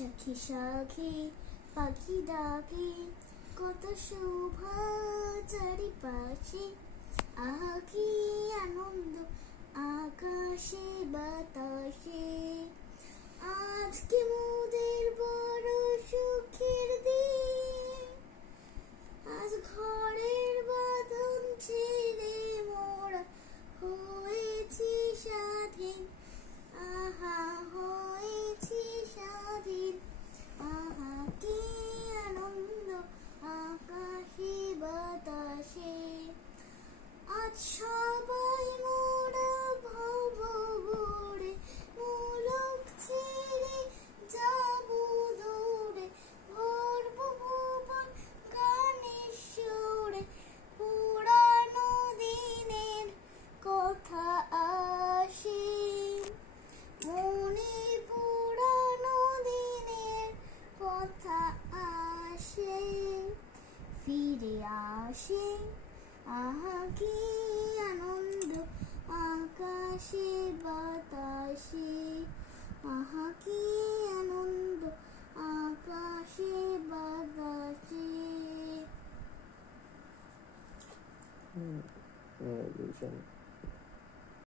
সখী সখী পাখি ডাকে, কত শোভা চারিপাশে। আহা কি আনন্দ আকাশে বাতাসে। আজকে মোদের বড় সুখের দিন, আজ ঘরের বাঁধন ছেড়ে মোরা হয়েছি স্বাধীন। আহা হয়েছি স্বাধীন। আহা কি আনন্দ আকাশে বাতাসে। আজ সবাই মোরা ভব ঘুরে, মুলুক ছেড়ে যাবো দূরে। ভরব ভুবন গানের সুরে, পুরানো দিনের কথা আসে মনে, পুরানো দিনের কথা আসে, ফিরে আসে। আহা কি আনন্দ আকাশে বাতাসে। আহা কি আনন্দ আকাশে বাতাসে।